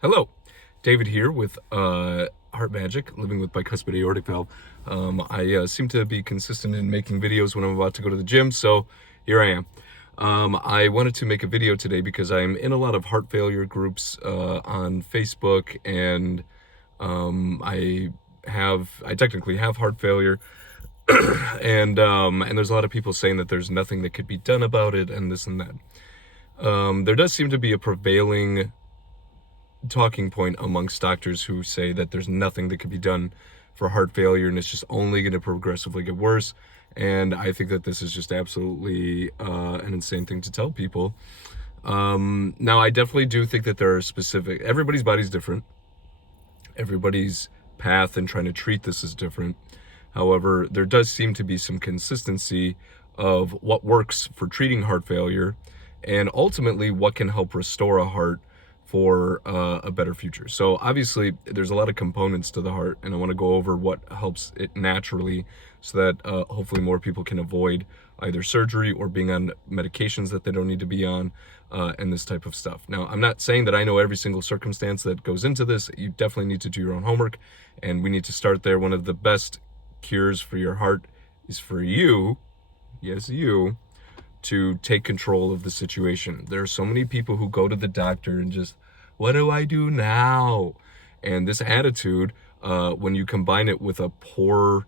Hello, David here with Heart Magic, living with bicuspid aortic valve. I seem to be consistent in making videos when I'm about to go to the gym, so here I am. I wanted to make a video today because I'm in a lot of heart failure groups on Facebook, and I technically have heart failure, and there's a lot of people saying that there's nothing that could be done about it, and this and that. There does seem to be a prevailing talking point amongst doctors who say that there's nothing that could be done for heart failure and it's just only going to progressively get worse. And I think that this is just absolutely an insane thing to tell people. Now, I definitely do think that there are everybody's body's different. Everybody's path and trying to treat this is different. However, there does seem to be some consistency of what works for treating heart failure and ultimately what can help restore a heart for a better future. So obviously there's a lot of components to the heart, and I want to go over what helps it naturally so that hopefully more people can avoid either surgery or being on medications that they don't need to be on, and this type of stuff. Now, I'm not saying that I know every single circumstance that goes into this. You definitely need to do your own homework, and we need to start there. One of the best cures for your heart is for you, yes, you, to take control of the situation. There are so many people who go to the doctor and just, what do I do now? And this attitude, when you combine it with a poor,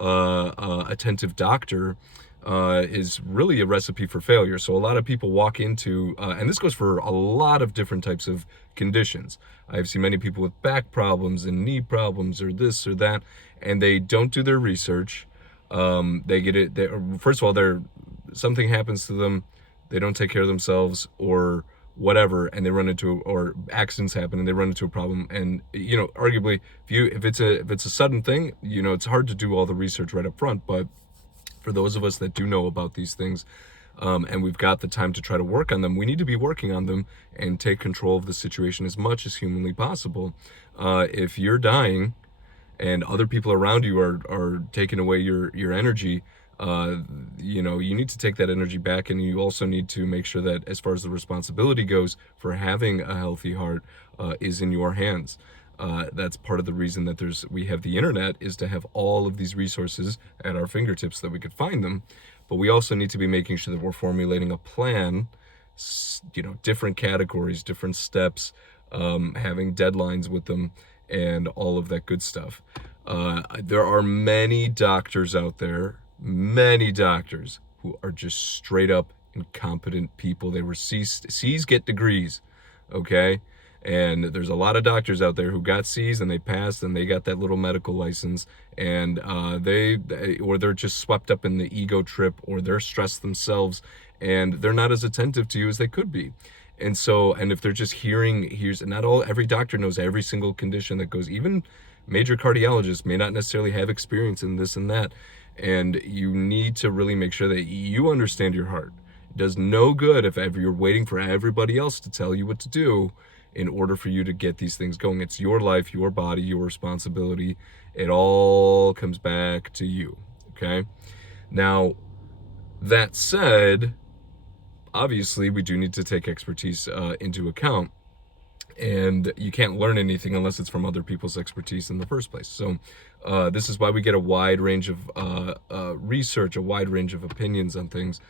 attentive doctor, is really a recipe for failure. So a lot of people walk into, and this goes for a lot of different types of conditions. I've seen many people with back problems and knee problems or this or that, and they don't do their research. They get it. First of all, something happens to them, they don't take care of themselves or whatever, and they run into, or accidents happen and they run into a problem. And arguably, if it's a sudden thing, it's hard to do all the research right up front. But for those of us that do know about these things, and we've got the time to try to work on them, we need to be working on them and take control of the situation as much as humanly possible. If you're dying and other people around you are taking away your energy, you need to take that energy back, and you also need to make sure that as far as the responsibility goes for having a healthy heart is in your hands. That's part of the reason that we have the internet, is to have all of these resources at our fingertips that we could find them. But we also need to be making sure that we're formulating a plan, different categories, different steps, having deadlines with them, and all of that good stuff. There are many doctors out there, many doctors who are just straight up incompetent people. They were C's get degrees, okay? And there's a lot of doctors out there who got C's and they passed and they got that little medical license, and they're just swept up in the ego trip, or they're stressed themselves and they're not as attentive to you as they could be. And if they're just every doctor knows every single condition that goes, even major cardiologists may not necessarily have experience in this and that. And you need to really make sure that you understand your heart. It does no good if ever you're waiting for everybody else to tell you what to do in order for you to get these things going. It's your life, your body, your responsibility. It all comes back to you, okay? Now, that said, obviously we do need to take expertise into account, and you can't learn anything unless it's from other people's expertise in the first place. So this is why we get a wide range of research, a wide range of opinions on things,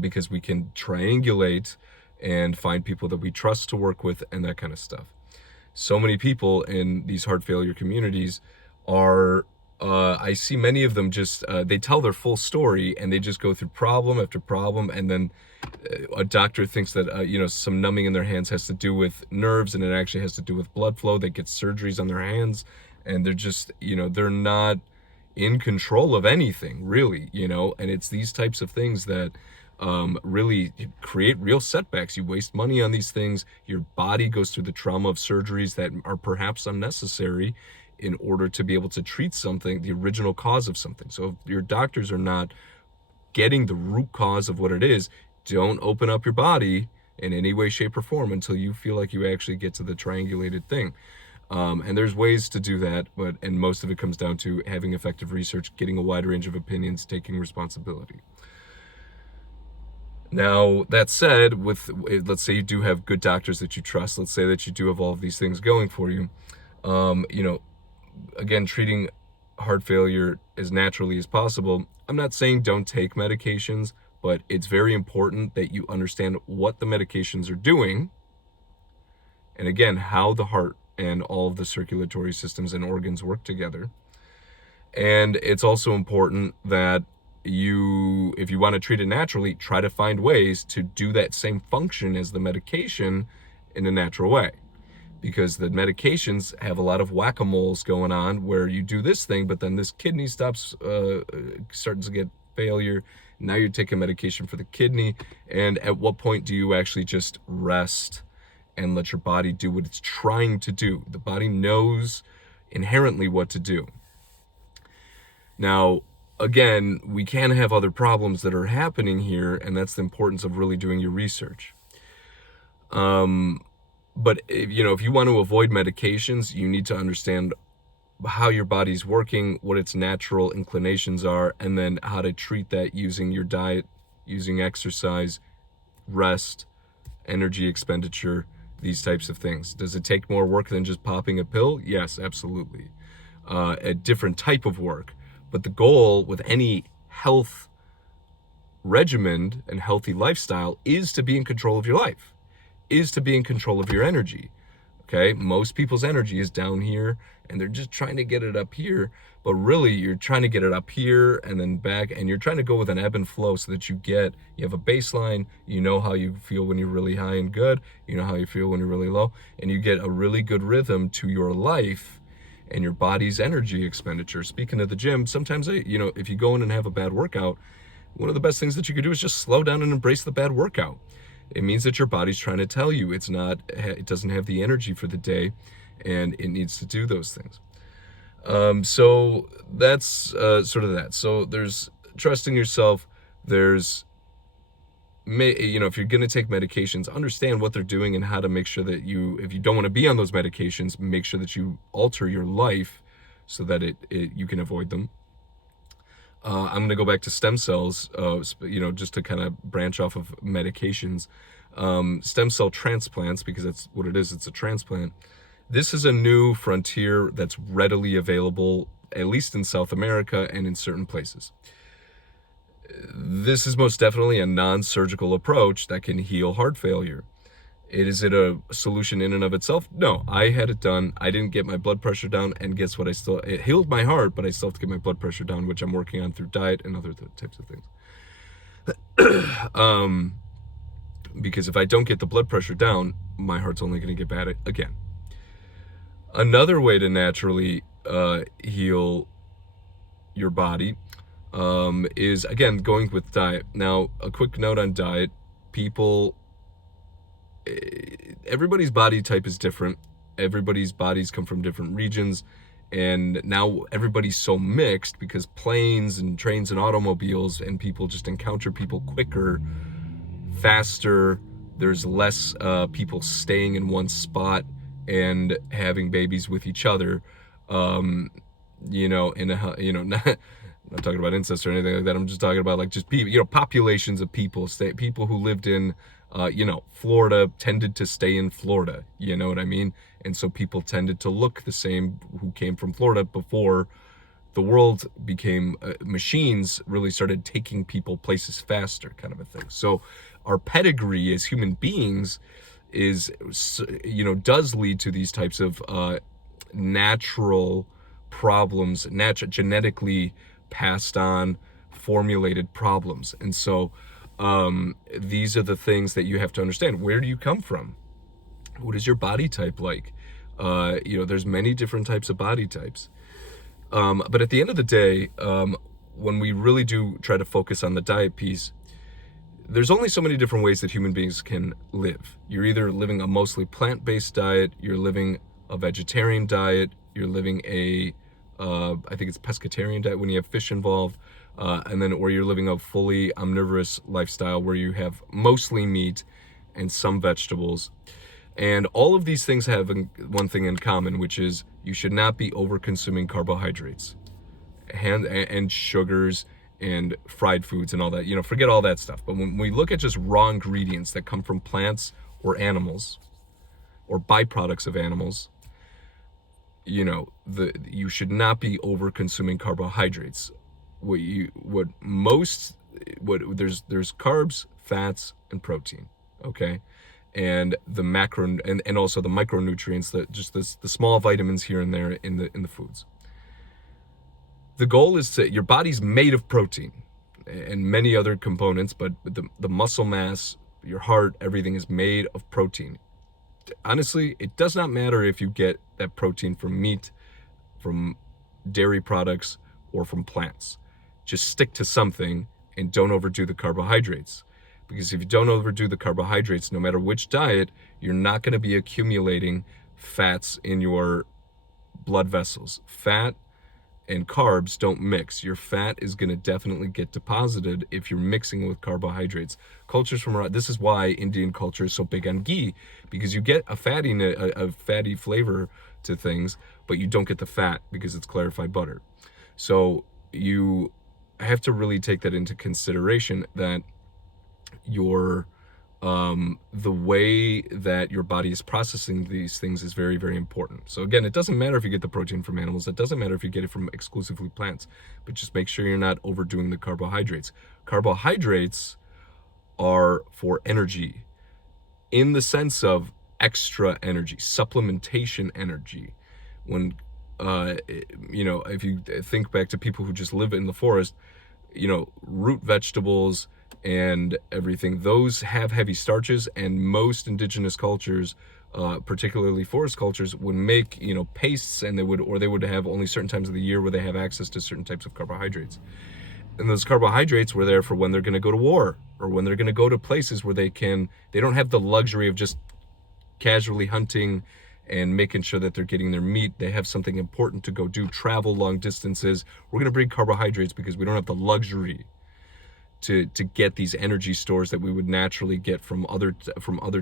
because we can triangulate and find people that we trust to work with and that kind of stuff. So many people in these heart failure communities I see many of them just, they tell their full story and they just go through problem after problem, and then a doctor thinks that, some numbing in their hands has to do with nerves, and it actually has to do with blood flow. They get surgeries on their hands, and they're just, they're not in control of anything, really, and it's these types of things that really create real setbacks. You waste money on these things. Your body goes through the trauma of surgeries that are perhaps unnecessary in order to be able to treat something, the original cause of something. So if your doctors are not getting the root cause of what it is, don't open up your body in any way, shape, or form until you feel like you actually get to the triangulated thing. And there's ways to do that, and most of it comes down to having effective research, getting a wide range of opinions, taking responsibility. Now, that said, let's say you do have good doctors that you trust, let's say that you do have all of these things going for you, you know, again, treating heart failure as naturally as possible. I'm not saying don't take medications, but it's very important that you understand what the medications are doing, and again, how the heart and all of the circulatory systems and organs work together. And it's also important that if you want to treat it naturally, try to find ways to do that same function as the medication in a natural way. Because the medications have a lot of whack-a-moles going on where you do this thing, but then this kidney stops, starting to get failure. Now you're taking medication for the kidney. And at what point do you actually just rest and let your body do what it's trying to do? The body knows inherently what to do. Now, again, we can have other problems that are happening here, and that's the importance of really doing your research. But if you want to avoid medications, you need to understand how your body's working, what its natural inclinations are, and then how to treat that using your diet, using exercise, rest, energy expenditure, these types of things. Does it take more work than just popping a pill? Yes, absolutely. A different type of work. But the goal with any health regimen and healthy lifestyle is to be in control of your life, is to be in control of your energy. Okay, most people's energy is down here and they're just trying to get it up here, but really you're trying to get it up here and then back, and you're trying to go with an ebb and flow so that you have a baseline. You know how you feel when you're really high and good, you know how you feel when you're really low, and you get a really good rhythm to your life and your body's energy expenditure. Speaking of the gym, sometimes if you go in and have a bad workout, one of the best things that you could do is just slow down and embrace the bad workout. It means that your body's trying to tell you it doesn't have the energy for the day, and it needs to do those things. So that's sort of that. So there's trusting yourself. There's, if you're going to take medications, understand what they're doing and how to make sure that if you don't want to be on those medications, make sure that you alter your life so that you can avoid them. I'm going to go back to stem cells, just to kind of branch off of medications. Stem cell transplants, because that's what it is. It's a transplant. This is a new frontier that's readily available, at least in South America and in certain places. This is most definitely a non-surgical approach that can heal heart failure. Is it a solution in and of itself? No, I had it done. I didn't get my blood pressure down, and guess what? It healed my heart, but I still have to get my blood pressure down, which I'm working on through diet and other types of things. Because if I don't get the blood pressure down, my heart's only going to get bad again. Another way to naturally heal your body is, again, going with diet. Now, a quick note on diet. Everybody's body type is different. Everybody's bodies come from different regions, and now everybody's so mixed because planes and trains and automobiles, and people just encounter people quicker, faster. There's less people staying in one spot and having babies with each other. I'm not talking about incest or anything like that. I'm just talking about just people, populations of people. People who lived in, Florida tended to stay in Florida. You know what I mean? And so people tended to look the same who came from Florida before the world became, machines really started taking people places faster, kind of a thing. So our pedigree as human beings does lead to these types of natural problems, genetically passed on, formulated problems. And so these are the things that you have to understand. Where do you come from? What is your body type like? There's many different types of body types. But at the end of the day, when we really do try to focus on the diet piece, there's only so many different ways that human beings can live. You're either living a mostly plant-based diet, you're living a vegetarian diet, you're living I think it's pescatarian diet when you have fish involved, or you're living a fully omnivorous lifestyle where you have mostly meat and some vegetables. And all of these things have one thing in common, which is you should not be over-consuming carbohydrates and sugars and fried foods and all that. Forget all that stuff. But when we look at just raw ingredients that come from plants or animals or byproducts of animals, you should not be over consuming carbohydrates. There's carbs, fats, and protein, okay? And the macro and also the micronutrients, that just the small vitamins here and there in the foods. The goal is your body's made of protein and many other components, but the muscle mass, your heart, everything is made of protein. Honestly, it does not matter if you get that protein from meat, from dairy products, or from plants. Just stick to something and don't overdo the carbohydrates. Because if you don't overdo the carbohydrates, no matter which diet, you're not going to be accumulating fats in your blood vessels. Fat and carbs don't mix. Your fat is going to definitely get deposited if you're mixing with carbohydrates. Cultures from around, this is why Indian culture is so big on ghee, because you get a fatty flavor to things, but you don't get the fat because it's clarified butter. So you have to really take that into consideration, that the way that your body is processing these things is very, very important. So again, it doesn't matter if you get the protein from animals. It doesn't matter if you get it from exclusively plants, but just make sure you're not overdoing the carbohydrates. Carbohydrates are for energy, in the sense of extra energy, supplementation energy. When, if you think back to people who just live in the forest, root vegetables and everything, those have heavy starches, and most indigenous cultures, particularly forest cultures, would make pastes, and they would have only certain times of the year where they have access to certain types of carbohydrates. And those carbohydrates were there for when they're going to go to war, or when they're going to go to places where they don't have the luxury of just casually hunting and making sure that they're getting their meat. They have something important to go do, travel long distances. We're going to bring carbohydrates because we don't have the luxury to get these energy stores that we would naturally get from other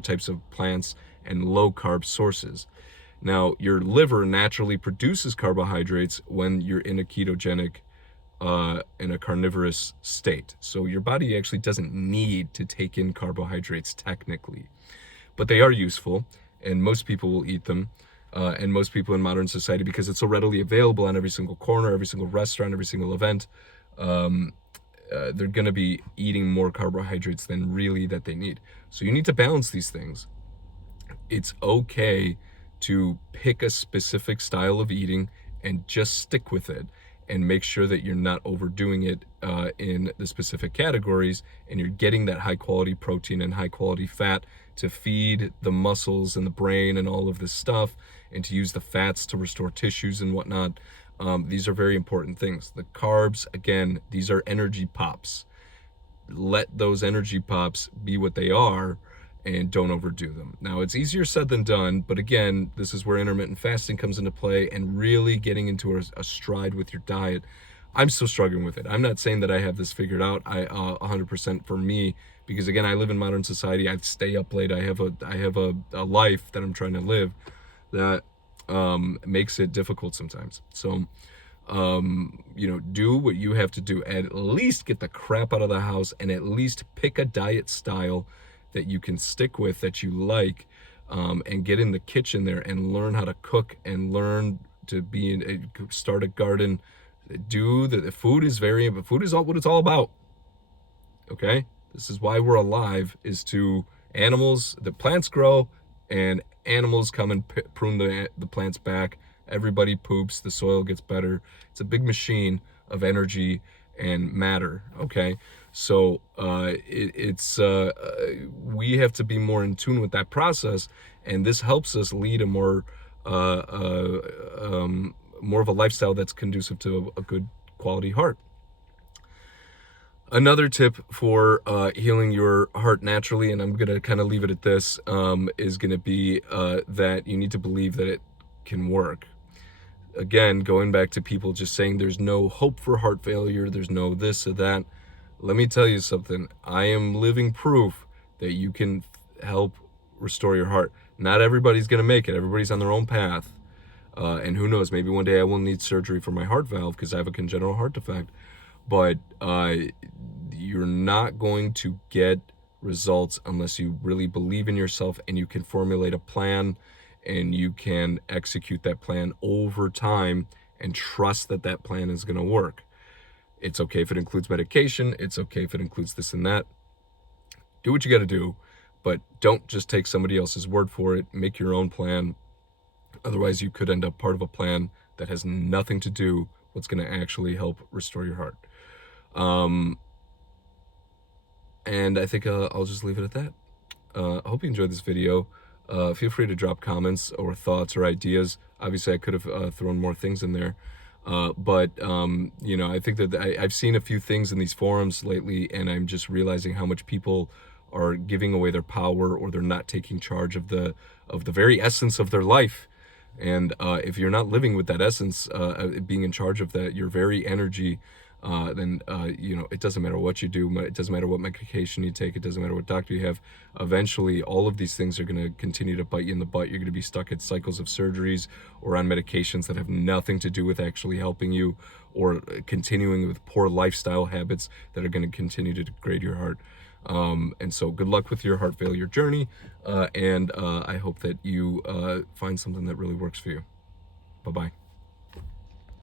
types of plants and low carb sources. Now, your liver naturally produces carbohydrates when you're in a ketogenic, in a carnivorous state. So your body actually doesn't need to take in carbohydrates technically, but they are useful, and most people will eat them. And most people in modern society, because it's so readily available on every single corner, every single restaurant, every single event, they're going to be eating more carbohydrates than really that they need. So you need to balance these things. It's okay to pick a specific style of eating and just stick with it, and make sure that you're not overdoing it in the specific categories, and you're getting that high quality protein and high quality fat to feed the muscles and the brain and all of this stuff, and to use the fats to restore tissues and whatnot. These are very important things. The carbs, again, these are energy pops. Let those energy pops be what they are, and don't overdo them. Now, it's easier said than done, but again, this is where intermittent fasting comes into play, and really getting into a stride with your diet. I'm still struggling with it. I'm not saying that I have this figured out. 100% for me, because again, I live in modern society. I stay up late. I have a life that I'm trying to live that makes it difficult sometimes. So, do what you have to do. At least get the crap out of the house, and at least pick a diet style that you can stick with, that you like, and get in the kitchen there and learn how to cook, and learn to start a garden. The food is all what it's all about. Okay? This is why we're alive, is to the plants grow, and animals come and prune the plants back. Everybody poops, the soil gets better. It's a big machine of energy and matter, okay? So we have to be more in tune with that process, and this helps us lead a more of a lifestyle that's conducive to a good quality heart. Another tip for healing your heart naturally, and I'm going to kind of leave it at this, is going to be that you need to believe that it can work. Again, going back to people just saying there's no hope for heart failure, there's no this or that. Let me tell you something. I am living proof that you can help restore your heart. Not everybody's going to make it. Everybody's on their own path. And who knows, maybe one day I will need surgery for my heart valve because I have a congenital heart defect. but you're not going to get results unless you really believe in yourself and you can formulate a plan and you can execute that plan over time and trust that that plan is going to work. It's okay if it includes medication. It's okay if it includes this and that. Do what you got to do, but don't just take somebody else's word for it. Make your own plan. Otherwise, you could end up part of a plan that has nothing to do with what's going to actually help restore your heart. And I think I'll just leave it at that. I hope you enjoyed this video. Feel free to drop comments or thoughts or ideas. Obviously, I could have thrown more things in there. But you know, I think that I've seen a few things in these forums lately, and I'm just realizing how much people are giving away their power, or they're not taking charge of the very essence of their life. And if you're not living with that essence, being in charge of that, your very energy, then you know, it doesn't matter what you do. It doesn't matter what medication you take. It doesn't matter what doctor you have. Eventually, all of these things are going to continue to bite you in the butt. You're going to be stuck at cycles of surgeries or on medications that have nothing to do with actually helping you, or continuing with poor lifestyle habits that are going to continue to degrade your heart. And so good luck with your heart failure journey. And I hope that you find something that really works for you. Bye-bye.